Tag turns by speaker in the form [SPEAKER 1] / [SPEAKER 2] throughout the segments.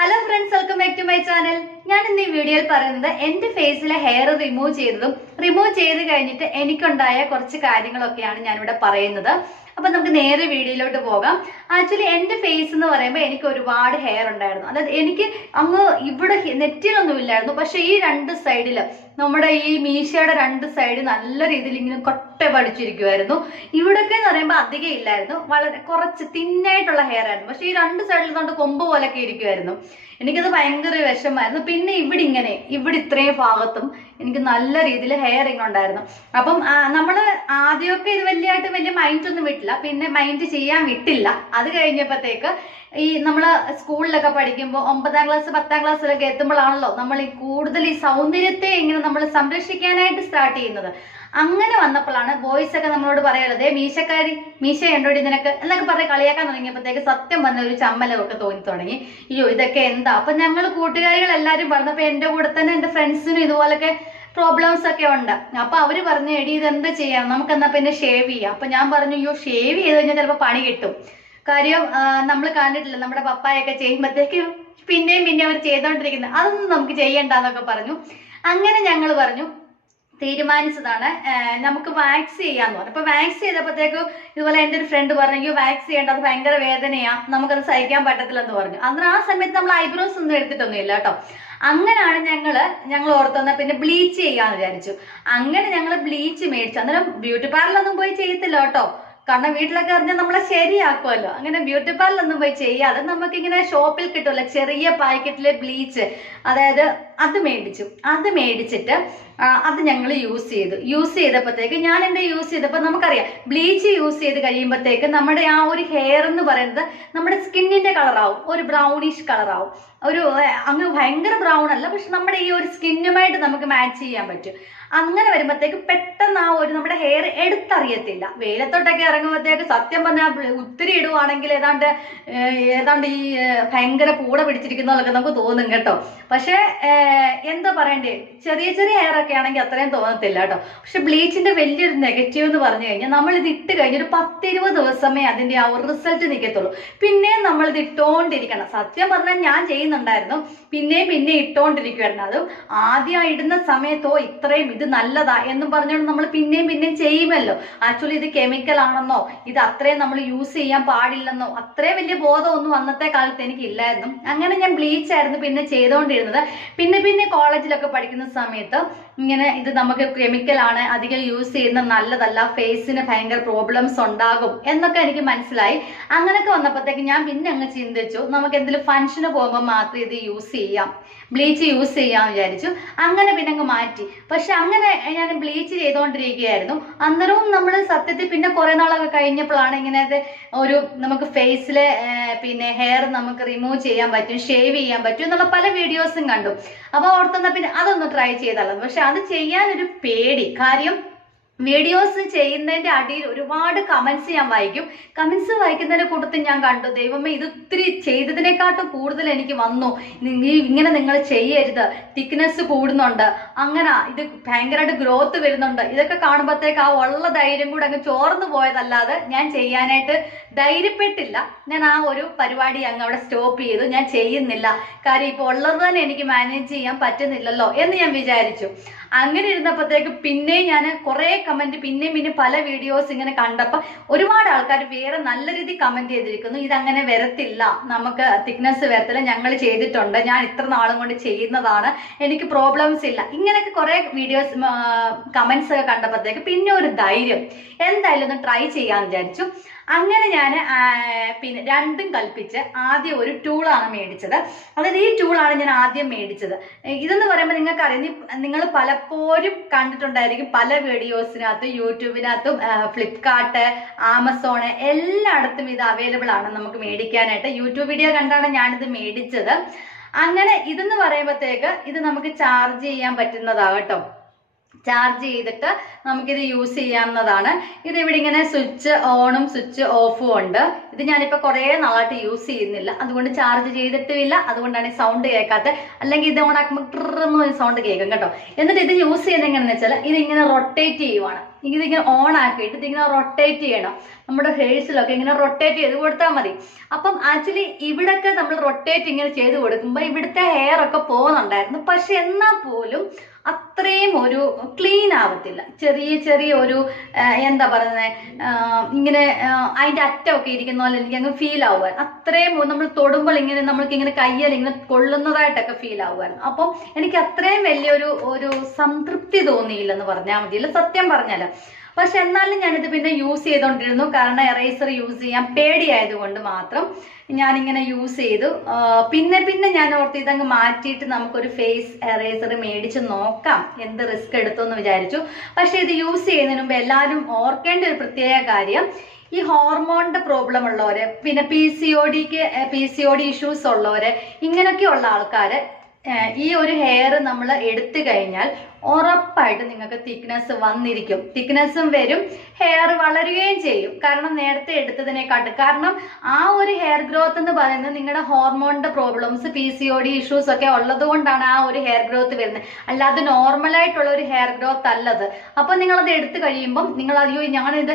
[SPEAKER 1] Hello friends welcome back to my channel ഞാൻ ഇന്ന് ഈ വീഡിയോയിൽ പറയുന്നത് എന്റെ ഫേസിലെ ഹെയർ റിമൂവ് ചെയ്തതും റിമൂവ് ചെയ്ത് കഴിഞ്ഞിട്ട് എനിക്കുണ്ടായ കുറച്ച് കാര്യങ്ങളൊക്കെയാണ് ഞാനിവിടെ പറയുന്നത്. അപ്പൊ നമുക്ക് നേരെ വീഡിയോയിലോട്ട് പോകാം. ആക്ച്വലി എന്റെ ഫേസ് എന്ന് പറയുമ്പോൾ എനിക്ക് ഒരുപാട് ഹെയർ ഉണ്ടായിരുന്നു. അതായത് എനിക്ക് അങ്ങ് ഇവിടെ നെറ്റിലൊന്നും ഇല്ലായിരുന്നു. പക്ഷെ ഈ രണ്ട് സൈഡിൽ നമ്മുടെ ഈ മീശയുടെ രണ്ട് സൈഡ് നല്ല രീതിയിൽ ഇങ്ങനെ കൊട്ട പഠിച്ചിരിക്കുമായിരുന്നു ഇവിടൊക്കെ എന്ന് പറയുമ്പോൾ അധികം ഇല്ലായിരുന്നു. വളരെ കുറച്ച് തിന്നായിട്ടുള്ള ഹെയർ ആയിരുന്നു. പക്ഷെ ഈ രണ്ട് സൈഡിൽ കൊണ്ട് കൊമ്പ് പോലൊക്കെ ഇരിക്കുമായിരുന്നു എനിക്കത് ഭയങ്കര വിഷമായിരുന്നു പിന്നെ ഇവിടെ ഇങ്ങനെ ഇവിടെ ഇത്രയും ഭാഗത്തും എനിക്ക് നല്ല രീതിയിൽ ഹെയറിങ് ഉണ്ടായിരുന്നു. അപ്പം നമ്മൾ ആദ്യമൊക്കെ ഇത് വലിയതായിട്ട് വലിയ മൈൻഡ് ഒന്നും വിട്ടില്ല. പിന്നെ മൈൻഡ് ചെയ്യാൻ വിട്ടില്ല. അത് കഴിഞ്ഞപ്പോഴത്തേക്ക് ഈ നമ്മൾ സ്കൂളിലൊക്കെ പഠിക്കുമ്പോൾ ഒമ്പതാം ക്ലാസ് പത്താം ക്ലാസ്സിലൊക്കെ എത്തുമ്പോഴാണല്ലോ നമ്മൾ ഈ കൂടുതൽ ഈ സൗന്ദര്യത്തെ ഇങ്ങനെ നമ്മൾ സംരക്ഷിക്കാനായിട്ട് സ്റ്റാർട്ട് ചെയ്യുന്നത്. അങ്ങനെ വന്നപ്പോഴാണ് ബോയ്സ് ഒക്കെ നമ്മളോട് പറയാലോ ദേ മീശക്കാരി മീശ ഉണ്ടോടി നിനക്ക്? എന്നൊക്കെ പറഞ്ഞ് കളിയാക്കാൻ തുടങ്ങിയപ്പോഴത്തേക്ക് സത്യം പറഞ്ഞ ഒരു ചമ്മലമൊക്കെ തോന്നി തുടങ്ങി. അയ്യോ ഇതൊക്കെ എന്താ? അപ്പൊ ഞങ്ങൾ കൂട്ടുകാരികൾ എല്ലാവരും പറഞ്ഞപ്പോ എന്റെ കൂടെ തന്നെ എന്റെ ഫ്രണ്ട്സിനും ഇതുപോലൊക്കെ പ്രോബ്ലംസ് ഒക്കെ ഉണ്ട്. അപ്പൊ അവർ പറഞ്ഞു എടി ഇത് എന്താ ചെയ്യാം? നമുക്ക് എന്നാ പിന്നെ ഷേവ് ചെയ്യാം. അപ്പൊ ഞാൻ പറഞ്ഞു അയ്യോ ഷേവ് ചെയ്ത് കഴിഞ്ഞാൽ ചിലപ്പോൾ പണി കിട്ടും. കാര്യം നമ്മൾ കണ്ടിട്ടില്ല. നമ്മുടെ പപ്പായൊക്കെ ചെയ്യുമ്പോഴത്തേക്കും പിന്നെയും പിന്നെ അവർ ചെയ്തോണ്ടിരിക്കുന്നത് അതൊന്നും നമുക്ക് ചെയ്യണ്ടെന്നൊക്കെ പറഞ്ഞു. അങ്ങനെ ഞങ്ങൾ പറഞ്ഞു തീരുമാനിച്ചതാണ് നമുക്ക് വാക്സ് ചെയ്യാന്ന് പറഞ്ഞു. അപ്പൊ വാക്സ് ചെയ്തപ്പോഴത്തേക്കും ഇതുപോലെ എന്റെ ഒരു ഫ്രണ്ട് പറഞ്ഞു വാക്സ് ചെയ്യേണ്ട അത് ഭയങ്കര വേദനയാ നമുക്കത് സഹിക്കാൻ പറ്റത്തില്ലെന്ന് പറഞ്ഞു. അന്ന് ആ സമയത്ത് നമ്മൾ ഐബ്രോസ് ഒന്നും എടുത്തിട്ടൊന്നും ഇല്ല കേട്ടോ. അങ്ങനെയാണ് ഞങ്ങൾ ഞങ്ങൾ ഓർത്തുന്ന പിന്നെ ബ്ലീച്ച് ചെയ്യാന്ന് വിചാരിച്ചു. അങ്ങനെ ഞങ്ങൾ ബ്ലീച്ച് മേടിച്ചു. അന്നേരം ബ്യൂട്ടി പാർലറൊന്നും പോയി ചെയ്യത്തില്ല കേട്ടോ. കാരണം വീട്ടിലൊക്കെ അറിഞ്ഞാൽ നമ്മളെ ശരിയാക്കുമല്ലോ അങ്ങനെ ബ്യൂട്ടി പാർലറൊന്നും പോയി ചെയ്യാതെ നമുക്കിങ്ങനെ ഷോപ്പിൽ കിട്ടുമല്ലോ ചെറിയ പാക്കറ്റിലെ ബ്ലീച്ച് അതായത് അത് മേടിച്ചു. അത് മേടിച്ചിട്ട് അത് ഞങ്ങൾ യൂസ് ചെയ്തു. യൂസ് ചെയ്തപ്പോഴത്തേക്ക് ഞാൻ എന്റെ യൂസ് ചെയ്തപ്പോൾ നമുക്കറിയാം. ബ്ലീച്ച് യൂസ് ചെയ്ത് കഴിയുമ്പോഴത്തേക്ക് നമ്മുടെ ആ ഒരു ഹെയർ എന്ന് പറയുന്നത് നമ്മുടെ സ്കിന്നിന്റെ കളറാവും ഒരു ബ്രൗണിഷ് കളറാവും ഒരു അങ്ങ് ഭയങ്കര ബ്രൗൺ അല്ല. പക്ഷെ നമ്മുടെ ഈ ഒരു സ്കിന്നുമായിട്ട് നമുക്ക് മാച്ച് ചെയ്യാൻ പറ്റും. അങ്ങനെ വരുമ്പോഴത്തേക്ക് പെട്ടെന്ന് ആ ഒരു നമ്മുടെ ഹെയർ എടുത്തറിയത്തില്ല. വെയിലത്തോട്ടൊക്കെ ഇറങ്ങുമ്പോഴത്തേക്ക് സത്യം പറഞ്ഞാൽ ഒത്തിരി ഇടുവാണെങ്കിൽ ഏതാണ്ട് ഏതാണ്ട് ഈ ഭയങ്കര പൂട പിടിച്ചിരിക്കുന്നതൊക്കെ നമുക്ക് തോന്നും കേട്ടോ. പക്ഷേ എന്താ പറയണ്ടേ? ചെറിയ ചെറിയ ഹെയർ ഒക്കെ ആണെങ്കിൽ അത്രയും തോന്നത്തില്ല കേട്ടോ. പക്ഷെ ബ്ലീച്ചിന്റെ വലിയൊരു നെഗറ്റീവ് എന്ന് പറഞ്ഞു കഴിഞ്ഞാൽ നമ്മൾ ഇത് ഇട്ട് കഴിഞ്ഞ ഒരു പത്തിരുപത് ദിവസമേ അതിന്റെ ആ ഒരു റിസൾട്ട് നിൽക്കത്തുള്ളൂ പിന്നെയും നമ്മൾ ഇത് ഇട്ടോണ്ടിരിക്കണം. സത്യം പറഞ്ഞാൽ ഞാൻ ചെയ്യുന്നുണ്ടായിരുന്നു. പിന്നെയും പിന്നെ ഇട്ടോണ്ടിരിക്കുവായിരുന്നു. അതും ആദ്യം ഇടുന്ന സമയത്തോ ഇത്രയും ഇത് നല്ലതാ എന്നും പറഞ്ഞുകൊണ്ട് നമ്മൾ പിന്നെയും പിന്നെയും ചെയ്യുമല്ലോ. ആക്ച്വലി ഇത് കെമിക്കൽ ആണെന്നോ ഇത് അത്രയും നമ്മൾ യൂസ് ചെയ്യാൻ പാടില്ലെന്നോ അത്രയും വലിയ ബോധമൊന്നും അന്നത്തെ കാലത്ത് എനിക്ക് ഇല്ലായിരുന്നു അങ്ങനെ ഞാൻ ബ്ലീച്ച് ആയിരുന്നു പിന്നെ ചെയ്തുകൊണ്ടിരുന്നത് പിന്നെ പിന്നെ കോളേജിലൊക്കെ പഠിക്കുന്ന സമയത്ത് ഇങ്ങനെ ഇത് നമുക്ക് കെമിക്കൽ ആണ് അധികം യൂസ് ചെയ്യുന്ന നല്ലതല്ല ഫേസിന് ഭയങ്കര പ്രോബ്ലംസ് ഉണ്ടാകും എന്നൊക്കെ എനിക്ക് മനസ്സിലായി. അങ്ങനെയൊക്കെ വന്നപ്പോഴത്തേക്ക് ഞാൻ പിന്നെ അങ്ങ് ചിന്തിച്ചു നമുക്ക് എന്തെങ്കിലും ഫംഗ്ഷന് പോകുമ്പോൾ മാത്രം ഇത് യൂസ് ചെയ്യാം. ബ്ലീച്ച് യൂസ് ചെയ്യാം വിചാരിച്ചു. അങ്ങനെ പിന്നെ അങ്ങ് മാറ്റി. പക്ഷെ അങ്ങനെ ഞാൻ ബ്ലീച്ച് ചെയ്തുകൊണ്ടിരിക്കുകയായിരുന്നു. അന്നേരവും നമ്മൾ സത്യത്തിൽ പിന്നെ കുറെ നാളൊക്കെ കഴിഞ്ഞപ്പോഴാണ് ഇങ്ങനെ ഒരു നമുക്ക് ഫേസിലെ പിന്നെ ഹെയർ നമുക്ക് റിമൂവ് ചെയ്യാൻ പറ്റും ഷേവ് ചെയ്യാൻ പറ്റും എന്നുള്ള പല വീഡിയോസും കണ്ടു. അപ്പൊ ഓർത്തുന്ന പിന്നെ അതൊന്ന് ട്രൈ ചെയ്താലോ? പക്ഷെ അത് ചെയ്യാനൊരു പേടി. കാര്യം വീഡിയോസ് ചെയ്യുന്നതിന്റെ അടിയിൽ ഒരുപാട് കമന്റ്സ് ഞാൻ വായിക്കും. കമന്റ്സ് വായിക്കുന്നതിന്റെ കൂട്ടത്തിൽ ഞാൻ കണ്ടു. ദൈവമേ ഇത് ഒത്തിരി ചെയ്തതിനെക്കാട്ടും കൂടുതൽ എനിക്ക് വന്നു. ഇങ്ങനെ നിങ്ങൾ ചെയ്യരുത്. തിക്നെസ് കൂടുന്നുണ്ട്. അങ്ങനെ ഇത് ഭയങ്കരമായിട്ട് ഗ്രോത്ത് വരുന്നുണ്ട്. ഇതൊക്കെ കാണുമ്പോഴത്തേക്ക് ആ ഉള്ള ധൈര്യം കൂടെ അങ്ങ് ചോർന്നു പോയതല്ലാതെ ഞാൻ ചെയ്യാനായിട്ട് ധൈര്യപ്പെട്ടില്ല. ഞാൻ ആ ഒരു പരിപാടി അങ്ങ് അവിടെ സ്റ്റോപ്പ് ചെയ്തു. ഞാൻ ചെയ്യുന്നില്ല. കാര്യം ഇപ്പോൾ ഉള്ളത് തന്നെ എനിക്ക് മാനേജ് ചെയ്യാൻ പറ്റുന്നില്ലല്ലോ എന്ന് ഞാൻ വിചാരിച്ചു. അങ്ങനെ ഇരുന്നപ്പോഴത്തേക്ക് പിന്നെയും ഞാൻ കുറേ കമന്റ് പിന്നെയും പിന്നെ പല വീഡിയോസ് ഇങ്ങനെ കണ്ടപ്പോൾ ഒരുപാട് ആൾക്കാർ വേറെ നല്ല രീതിയിൽ കമന്റ് ചെയ്തിരിക്കുന്നു. ഇതങ്ങനെ വരത്തില്ല. നമുക്ക് തിക്നെസ് വരത്തില്ല. ഞങ്ങൾ ചെയ്തിട്ടുണ്ട്. ഞാൻ ഇത്ര നാളും കൊണ്ട് ചെയ്യുന്നതാണ്. എനിക്ക് പ്രോബ്ലംസ് ഇല്ല. ഇങ്ങനെയൊക്കെ കുറേ വീഡിയോസ് കമന്റ്സ് ഒക്കെ കണ്ടപ്പോഴത്തേക്ക് പിന്നെ ഒരു ധൈര്യം. എന്തായാലും ഒന്ന് ട്രൈ ചെയ്യാന്ന് വിചാരിച്ചു. അങ്ങനെ ഞാൻ പിന്നെ രണ്ടും കൽപ്പിച്ച് ആദ്യം ഒരു ടൂളാണ് മേടിച്ചത്. അതായത് ഈ ടൂളാണ് ഞാൻ ആദ്യം മേടിച്ചത്. ഇതെന്ന് പറയുമ്പോൾ നിങ്ങൾക്ക് അറിയാം നിങ്ങൾ പലപ്പോഴും കണ്ടിട്ടുണ്ടായിരിക്കും പല വീഡിയോസിനകത്തും യൂട്യൂബിനകത്തും ഫ്ലിപ്കാർട്ട് ആമസോണ് എല്ലായിടത്തും ഇത് അവൈലബിൾ ആണ് നമുക്ക് മേടിക്കാനായിട്ട്. യൂട്യൂബ് വീഡിയോ കണ്ടാണ് ഞാനിത് മേടിച്ചത്. അങ്ങനെ ഇതെന്ന് പറയുമ്പോഴത്തേക്ക് ഇത് നമുക്ക് ചാർജ് ചെയ്യാൻ പറ്റുന്നതാണ് കേട്ടോ. ചാർജ് ചെയ്തിട്ട് നമുക്കിത് യൂസ് ചെയ്യാവുന്നതാണ്. ഇത് ഇവിടെ ഇങ്ങനെ സ്വിച്ച് ഓണും സ്വിച്ച് ഓഫും ഉണ്ട്. ഇത് ഞാനിപ്പോൾ കുറേ നാളായിട്ട് യൂസ് ചെയ്യുന്നില്ല. അതുകൊണ്ട് ചാർജ് ചെയ്തിട്ടുമില്ല. അതുകൊണ്ടാണ് സൗണ്ട് കേൾക്കാത്തത്. അല്ലെങ്കിൽ ഇത് ഓണാക്കുമ്പോൾ ട്രെന്ന് സൗണ്ട് കേൾക്കും കേട്ടോ. എന്നിട്ട് ഇത് യൂസ് ചെയ്യുന്നത് എങ്ങനെയാണെന്ന് വെച്ചാൽ ഇത് ഇങ്ങനെ റൊട്ടേറ്റ് ചെയ്യുവാണ്. ഇതിങ്ങനെ ഓൺ ആക്കിയിട്ട് ഇതിങ്ങനെ റൊട്ടേറ്റ് ചെയ്യണം. നമ്മുടെ ഫേസിലൊക്കെ ഇങ്ങനെ റൊട്ടേറ്റ് ചെയ്ത് കൊടുത്താൽ മതി. അപ്പം ആക്ച്വലി ഇവിടൊക്കെ നമ്മൾ റൊട്ടേറ്റ് ഇങ്ങനെ ചെയ്ത് കൊടുക്കുമ്പോൾ ഇവിടുത്തെ ഹെയർ ഒക്കെ പോകുന്നുണ്ടായിരുന്നു. പക്ഷെ എന്നാൽ പോലും അത്രയും ഒരു ക്ലീൻ ആവത്തില്ല. ചെറിയ ചെറിയ ഒരു എന്താ പറയുന്നത് ഇങ്ങനെ അതിന്റെ അറ്റമൊക്കെ ഇരിക്കുന്ന പോലെ എനിക്ക് അങ്ങ് ഫീൽ ആവുമായിരുന്നു അത്രയും നമ്മൾ തൊടുമ്പോൾ ഇങ്ങനെ നമ്മൾക്ക് ഇങ്ങനെ കയ്യിൽ ഇങ്ങനെ കൊള്ളുന്നതായിട്ടൊക്കെ ഫീൽ ആവുമായിരുന്നു അപ്പം എനിക്ക് അത്രയും വലിയൊരു ഒരു സംതൃപ്തി തോന്നിയില്ലെന്ന് പറഞ്ഞാൽ മതിയില്ല. സത്യം പറഞ്ഞാൽ. പക്ഷെ എന്നാലും ഞാനിത് പിന്നെ യൂസ് ചെയ്തുകൊണ്ടിരുന്നു കാരണം എറേസർ യൂസ് ചെയ്യാൻ പേടിയായതുകൊണ്ട് മാത്രം ഞാനിങ്ങനെ യൂസ് ചെയ്തു. പിന്നെ പിന്നെ ഞാൻ ഓർത്ത് ഇതങ്ങ് മാറ്റിയിട്ട് നമുക്കൊരു ഫേസ് എറേസർ മേടിച്ച് നോക്കാം. എന്ത് റിസ്ക് എടുത്തു എന്ന് വിചാരിച്ചു. പക്ഷെ ഇത് യൂസ് ചെയ്യുന്നതിന് മുമ്പ് എല്ലാവരും ഓർക്കേണ്ട ഒരു പ്രത്യേക കാര്യം ഈ ഹോർമോണിന്റെ പ്രോബ്ലം ഉള്ളവര് പിന്നെ പി സി ഒ ഡിക്ക് P C O D issues ഉള്ളവര് ഇങ്ങനെയൊക്കെയുള്ള ആൾക്കാര് ഈ ഒരു ഹെയർ നമ്മൾ എടുത്തു കഴിഞ്ഞാൽ ഉറപ്പായിട്ട് നിങ്ങൾക്ക് തിക്നെസ് വന്നിരിക്കും. തിക്നെസ്സും വരും ഹെയർ വളരുകയും ചെയ്യും. കാരണം നേരത്തെ എടുത്തതിനെക്കാട്ടും. കാരണം ആ ഒരു ഹെയർ ഗ്രോത്ത് എന്ന് പറയുന്നത് നിങ്ങളുടെ ഹോർമോണിന്റെ problems P C O D issues ഒക്കെ ഉള്ളത് കൊണ്ടാണ് ആ ഒരു ഹെയർ ഗ്രോത്ത് വരുന്നത്. അല്ലാതെ നോർമൽ ആയിട്ടുള്ള ഒരു ഹെയർ ഗ്രോത്ത് അല്ലത്. അപ്പൊ നിങ്ങൾ അത് എടുത്തു കഴിയുമ്പം നിങ്ങൾ അയ്യോ ഞാനിത്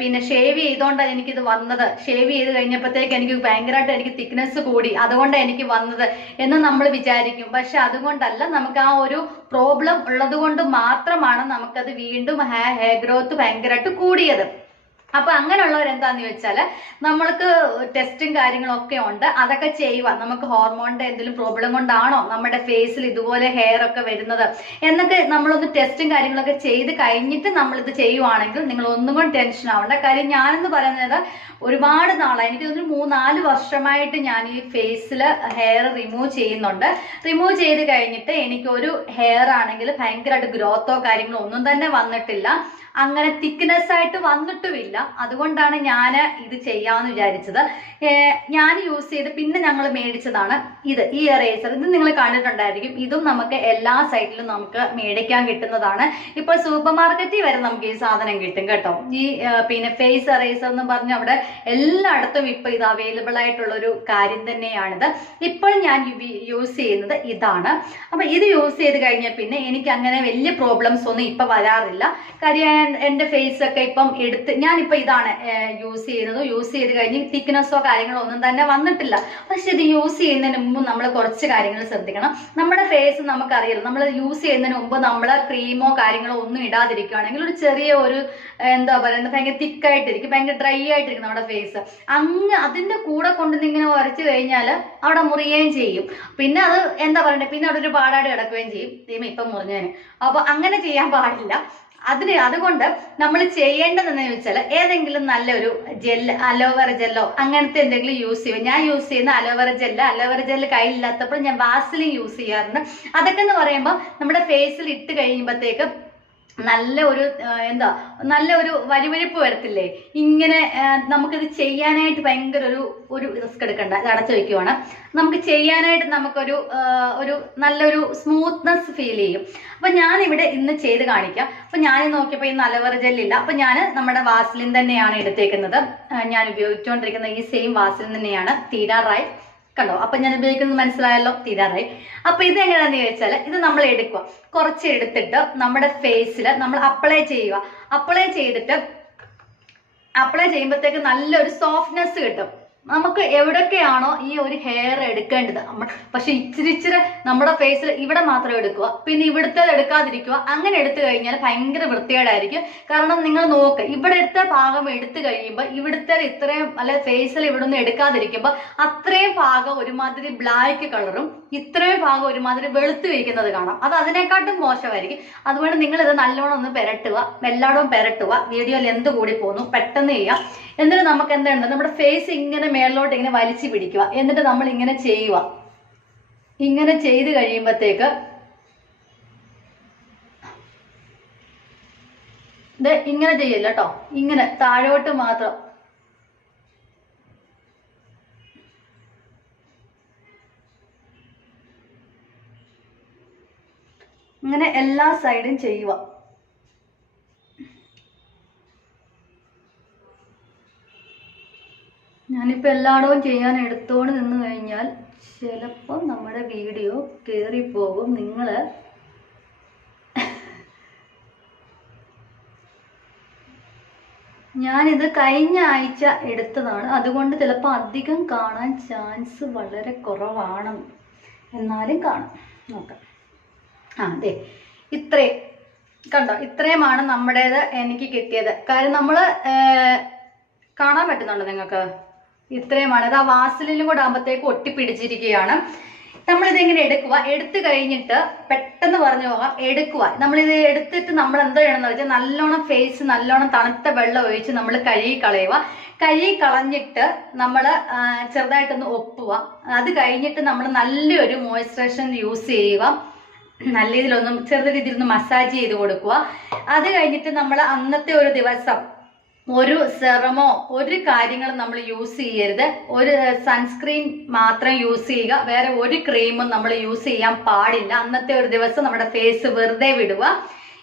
[SPEAKER 1] പിന്നെ ഷേവ് ചെയ്തുകൊണ്ടാണ് എനിക്കിത് വന്നത്. ഷേവ് ചെയ്ത് കഴിഞ്ഞപ്പോഴത്തേക്ക് എനിക്ക് ഭയങ്കരമായിട്ട് എനിക്ക് തിക്നെസ് കൂടി. അതുകൊണ്ടാണ് എനിക്ക് വന്നത് എന്ന് നമ്മൾ വിചാരിക്കും. പക്ഷെ അതുകൊണ്ടല്ല നമുക്ക് ആ ഒരു പ്രോബ്ലം ഉള്ളത് കൊണ്ട് മാത്രമാണ് നമുക്കത് വീണ്ടും ഹെയർ ഗ്രോത്ത് ഭയങ്കരമായിട്ട് കൂടിയത്. അപ്പൊ അങ്ങനെയുള്ളവർ എന്താന്ന് വെച്ചാൽ നമ്മൾക്ക് ടെസ്റ്റും കാര്യങ്ങളൊക്കെ ഉണ്ട്. അതൊക്കെ ചെയ്യുക. നമുക്ക് ഹോർമോണിന്റെ എന്തെങ്കിലും പ്രോബ്ലം കൊണ്ടാണോ നമ്മുടെ ഫേസിൽ ഇതുപോലെ ഹെയർ ഒക്കെ വരുന്നത് എന്നൊക്കെ നമ്മളൊന്ന് ടെസ്റ്റും കാര്യങ്ങളൊക്കെ ചെയ്ത് കഴിഞ്ഞിട്ട് നമ്മൾ ഇത് ചെയ്യുവാണെങ്കിൽ നിങ്ങൾ ഒന്നും കൊണ്ട് ടെൻഷൻ ആവണ്ട. കാര്യം ഞാനെന്ന് പറയുന്നത് ഒരുപാട് നാളായി. എനിക്ക് തോന്നുന്നു മൂന്നാൽ വർഷമായിട്ട് ഞാൻ ഈ ഫേസിൽ ഹെയർ റിമൂവ് ചെയ്യുന്നുണ്ട്. റിമൂവ് ചെയ്ത് കഴിഞ്ഞിട്ട് എനിക്കൊരു ഹെയർ ആണെങ്കിൽ ഭയങ്കരമായിട്ട് ഗ്രോത്തോ കാര്യങ്ങളോ ഒന്നും തന്നെ വന്നിട്ടില്ല. അങ്ങനെ തിക്നെസ് ആയിട്ട് വന്നിട്ടുമില്ല. അതുകൊണ്ടാണ് ഞാൻ ഇത് ചെയ്യാമെന്ന് വിചാരിച്ചത്. ഞാൻ യൂസ് ചെയ്ത് പിന്നെ ഞങ്ങൾ മേടിച്ചതാണ് ഇത് ഈ എറേസർ ഇത് നിങ്ങൾ കണ്ടിട്ടുണ്ടായിരിക്കും. ഇതും നമുക്ക് എല്ലാ സൈറ്റിലും നമുക്ക് മേടിക്കാൻ കിട്ടുന്നതാണ്. ഇപ്പോൾ സൂപ്പർ മാർക്കറ്റിൽ വരെ നമുക്ക് ഈ സാധനം കിട്ടും കേട്ടോ. ഈ പിന്നെ ഫേസ് എറേസർ എന്ന് പറഞ്ഞ അവിടെ എല്ലായിടത്തും ഇപ്പോൾ ഇത് അവൈലബിൾ ആയിട്ടുള്ള ഒരു കാര്യം തന്നെയാണിത്. ഇപ്പോൾ ഞാൻ യൂസ് ചെയ്യുന്നത് ഇതാണ്. അപ്പൊ ഇത് യൂസ് ചെയ്ത് കഴിഞ്ഞാൽ പിന്നെ എനിക്ക് അങ്ങനെ വലിയ പ്രോബ്ലംസ് ഒന്നും ഇപ്പൊ വരാറില്ല. കാര്യം എന്റെ ഫേസ് ഒക്കെ ഇപ്പം എടുത്ത് ഞാനിപ്പൊ ഇതാണ് യൂസ് ചെയ്യുന്നത്. യൂസ് ചെയ്ത് കഴിഞ്ഞ് തിക്നെസ്സോ കാര്യങ്ങളോ ഒന്നും തന്നെ വന്നിട്ടില്ല. പക്ഷെ ഇത് യൂസ് ചെയ്യുന്നതിന് മുമ്പ് നമ്മൾ കുറച്ച് കാര്യങ്ങൾ ശ്രദ്ധിക്കണം. നമ്മുടെ ഫേസ് നമുക്കറിയാം നമ്മൾ യൂസ് ചെയ്യുന്നതിന് മുമ്പ് നമ്മൾ ക്രീമോ കാര്യങ്ങളോ ഒന്നും ഇടാതിരിക്കുകയാണെങ്കിൽ ഒരു ചെറിയ ഒരു എന്താ പറയുക ഭയങ്കര തിക്കായിട്ടിരിക്കും ഭയങ്കര ഡ്രൈ ആയിട്ടിരിക്കും നമ്മുടെ ഫേസ് അങ്ങ് അതിന്റെ കൂടെ കൊണ്ട് ഇങ്ങനെ ഉരച്ചു കഴിഞ്ഞാൽ അവിടെ മുറിയുകയും ചെയ്യും. പിന്നെ അത് എന്താ പറയണ്ടേ പിന്നെ അവിടെ ഒരു പാടാട് കിടക്കുകയും ചെയ്യും. ദൈവം ഇപ്പം മുറിഞ്ഞേന്. അപ്പൊ അങ്ങനെ ചെയ്യാൻ പാടില്ല. അതിന് അതുകൊണ്ട് നമ്മൾ ചെയ്യേണ്ടതെന്ന് വെച്ചാൽ ഏതെങ്കിലും നല്ലൊരു ജെല്ല് അലോവേറ ജെല്ലോ അങ്ങനത്തെ എന്തെങ്കിലും യൂസ് ചെയ്യുക. ഞാൻ യൂസ് ചെയ്യുന്ന aloe vera gel aloe vera gel കയ്യിലില്ലാത്തപ്പോൾ ഞാൻ വാസലിൻ യൂസ് ചെയ്യാറുണ്ട്. അതൊക്കെ എന്ന് പറയുമ്പോൾ നമ്മുടെ ഫേസിൽ ഇട്ട് കഴിയുമ്പോഴത്തേക്ക് നല്ല ഒരു എന്താ നല്ല ഒരു വരിവരിപ്പ് വരത്തില്ലേ? ഇങ്ങനെ നമുക്ക് നമുക്കിത് ചെയ്യാനായിട്ട് ഭയങ്കര ഒരു ഒരു റിസ്ക് എടുക്കണ്ട. ഇത് അടച്ചു വെക്കുവാണ്. നമുക്ക് ചെയ്യാനായിട്ട് നമുക്കൊരു ഒരു നല്ലൊരു സ്മൂത്ത്നെസ് ഫീൽ ചെയ്യും. അപ്പൊ ഞാൻ ഇവിടെ ഇന്ന് ചെയ്ത് കാണിക്കാം. അപ്പൊ ഞാൻ നോക്കിയപ്പോൾ ഈ നലവറ ജെല്ലില്ല. അപ്പൊ ഞാൻ നമ്മുടെ വാസലിൻ തന്നെയാണ് എടുത്തേക്കുന്നത്. ഞാൻ ഉപയോഗിച്ചുകൊണ്ടിരിക്കുന്ന ഈ സെയിം വാസലിൻ തന്നെയാണ്. തീരാറായി. കണ്ടോ? അപ്പൊ ഞാൻ ഉപയോഗിക്കുന്നത് മനസ്സിലായല്ലോ? തീരാറായി. അപ്പൊ ഇത് എങ്ങനെയാന്ന് ചോദിച്ചാൽ ഇത് നമ്മൾ എടുക്കുക. കുറച്ച് എടുത്തിട്ട് നമ്മുടെ ഫേസിൽ നമ്മൾ അപ്ലൈ ചെയ്യുക. അപ്ലൈ ചെയ്തിട്ട് അപ്ലൈ ചെയ്യുമ്പോഴത്തേക്ക് നല്ലൊരു സോഫ്റ്റ്നെസ് കിട്ടും. നമുക്ക് എവിടൊക്കെയാണോ ഈ ഒരു ഹെയർ എടുക്കേണ്ടത്. പക്ഷെ ഇച്ചിരി ഇച്ചിരി നമ്മുടെ ഫേസിൽ ഇവിടെ മാത്രം എടുക്കുക പിന്നെ ഇവിടുത്തെ എടുക്കാതിരിക്കുക അങ്ങനെ എടുത്തു കഴിഞ്ഞാൽ ഭയങ്കര വൃത്തികേടായിരിക്കും. കാരണം നിങ്ങൾ നോക്ക് ഇവിടുത്തെ ഭാഗം എടുത്തു കഴിയുമ്പോൾ ഇവിടുത്തെ ഇത്രയും അല്ലെ ഫേസിൽ ഇവിടെ ഒന്നും എടുക്കാതിരിക്കുമ്പോൾ അത്രയും ഭാഗം ഒരുമാതിരി ബ്ലാക്ക് കളറും ഇത്രയും ഭാഗം ഒരുമാതിരി വെളുത്തു വയ്ക്കുന്നത് കാണാം. അത് അതിനെക്കാട്ടും മോശമായിരിക്കും. അതുകൊണ്ട് നിങ്ങൾ ഇത് നല്ലോണം ഒന്ന് പെരട്ടുക എല്ലായിടവും പെരട്ടുക. വീഡിയോയിൽ എന്ത് കൂടി പോകുന്നു പെട്ടെന്ന് ചെയ്യാം. എന്നിട്ട് നമുക്ക് എന്താണ് നമ്മുടെ ഫേസ് ഇങ്ങനെ മേളിലോട്ട് ഇങ്ങനെ വലിച്ചു പിടിക്കുക. എന്നിട്ട് നമ്മൾ ഇങ്ങനെ ചെയ്യുക. ഇങ്ങനെ ചെയ്ത് കഴിയുമ്പോഴത്തേക്ക് ഇത് ഇങ്ങനെ ചെയ്യില്ല കേട്ടോ ഇങ്ങനെ താഴോട്ട് മാത്രം. ഇങ്ങനെ എല്ലാ സൈഡും ചെയ്യുക. ഞാനിപ്പോൾ എല്ലായിടവും ചെയ്യാൻ എടുത്തോണ്ട് നിന്ന് കഴിഞ്ഞാൽ ചിലപ്പം നമ്മുടെ വീഡിയോ കയറിപ്പോകും നിങ്ങൾ ഞാനിത് കഴിഞ്ഞ ആഴ്ച എടുത്തതാണ്. അതുകൊണ്ട് ചിലപ്പോൾ അധികം കാണാൻ ചാൻസ് വളരെ കുറവാണ്. എന്നാലും കാണാം. നോക്കാം. ആ അതെ ഇത്രേ. കണ്ടോ? ഇത്രയുമാണ് നമ്മുടേത് എനിക്ക് കിട്ടിയത്. കാര്യം നമ്മൾ കാണാൻ പറ്റുന്നുണ്ടോ നിങ്ങൾക്ക്? ഇത്രയുമാണ്. അത് ആ വാസലിലും കൂടെ ആകുമ്പോഴത്തേക്ക് ഒട്ടിപ്പിടിച്ചിരിക്കുകയാണ്. നമ്മളിത് ഇങ്ങനെ എടുക്കുക. എടുത്തു കഴിഞ്ഞിട്ട് പെട്ടെന്ന് പറഞ്ഞു പോകാം എടുക്കുക. നമ്മളിത് എടുത്തിട്ട് നമ്മൾ എന്താ ചെയ്യണമെന്ന് വെച്ചാൽ നല്ലോണം ഫേസ് നല്ലോണം തണുത്ത വെള്ളം ഒഴിച്ച് നമ്മൾ കഴുകി കളയുക. കഴുകി കളഞ്ഞിട്ട് നമ്മൾ ചെറുതായിട്ടൊന്ന് ഒപ്പുക. അത് കഴിഞ്ഞിട്ട് നമ്മൾ നല്ലൊരു മോയിസ്ചറൈസർ യൂസ് ചെയ്യുക. നല്ല രീതിയിലൊന്നും ചെറിയ രീതിയിൽ ഒന്ന് മസാജ് ചെയ്ത് കൊടുക്കുക. അത് കഴിഞ്ഞിട്ട് നമ്മൾ അന്നത്തെ ഒരു ദിവസം ഒരു സെറമോ ഒരു കാര്യങ്ങളും നമ്മൾ യൂസ് ചെയ്യരുത്. ഒരു സൺസ്ക്രീൻ മാത്രം യൂസ് ചെയ്യുക. വേറെ ഒരു ക്രീമും നമ്മൾ യൂസ് ചെയ്യാൻ പാടില്ല. അന്നത്തെ ഒരു ദിവസം നമ്മുടെ ഫേസ് വെറുതെ വിടുക.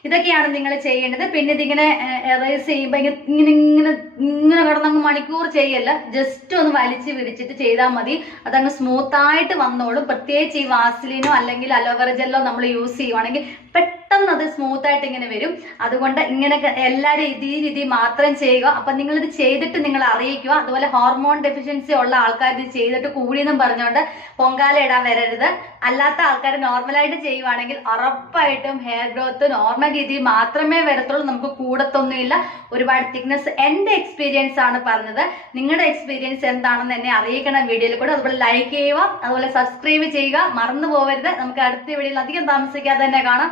[SPEAKER 1] ഇതൊക്കെയാണ് നിങ്ങൾ ചെയ്യേണ്ടത്. പിന്നെ ഇതിങ്ങനെ എറേസ് ചെയ്യുമ്പോൾ ഇങ്ങനെ ഇങ്ങനെ ഇങ്ങനെ കിടന്നങ്ങ് മണിക്കൂർ ചെയ്യല്ല. ജസ്റ്റ് ഒന്ന് വലിച്ച് വിരിച്ചിട്ട് ചെയ്താൽ മതി. അതങ്ങ് സ്മൂത്തായിട്ട് വന്നോളും. പ്രത്യേകിച്ച് ഈ വാസിലിനോ അല്ലെങ്കിൽ അലോവേറ ജെല്ലോ നമ്മൾ യൂസ് ചെയ്യുവാണെങ്കിൽ പെട്ടെന്ന് അത് സ്മൂത്ത് ആയിട്ട് ഇങ്ങനെ വരും. അതുകൊണ്ട് ഇങ്ങനെ എല്ലാവരും രീതി രീതി മാത്രം ചെയ്യുക. അപ്പൊ നിങ്ങൾ ഇത് ചെയ്തിട്ട് നിങ്ങൾ അറിയിക്കുക. അതുപോലെ ഹോർമോൺ ഡെഫിഷ്യൻസി ഉള്ള ആൾക്കാർ ഇത് ചെയ്തിട്ട് കൂടിയെന്നും പറഞ്ഞുകൊണ്ട് പൊങ്കാല ഇടാൻ വരരുത്. അല്ലാത്ത ആൾക്കാർ നോർമലായിട്ട് ചെയ്യുവാണെങ്കിൽ ഉറപ്പായിട്ടും ഹെയർ ഗ്രോത്ത് നോർമൽ രീതിയിൽ മാത്രമേ വരത്തുള്ളൂ. നമുക്ക് കൂടത്തൊന്നുമില്ല. ഒരുപാട് തിക്നെസ് എന്റെ എക്സ്പീരിയൻസ് ആണ് പറഞ്ഞത്. നിങ്ങളുടെ എക്സ്പീരിയൻസ് എന്താണെന്ന് എന്നെ അറിയിക്കണം വീഡിയോയിൽ കൂടെ അതുപോലെ ലൈക്ക് ചെയ്യുക. അതുപോലെ സബ്സ്ക്രൈബ് ചെയ്യുക. മറന്നു പോകരുത് നമുക്ക് അടുത്ത വീഡിയോയിൽ അധികം താമസിക്കാതെ തന്നെ കാണാം.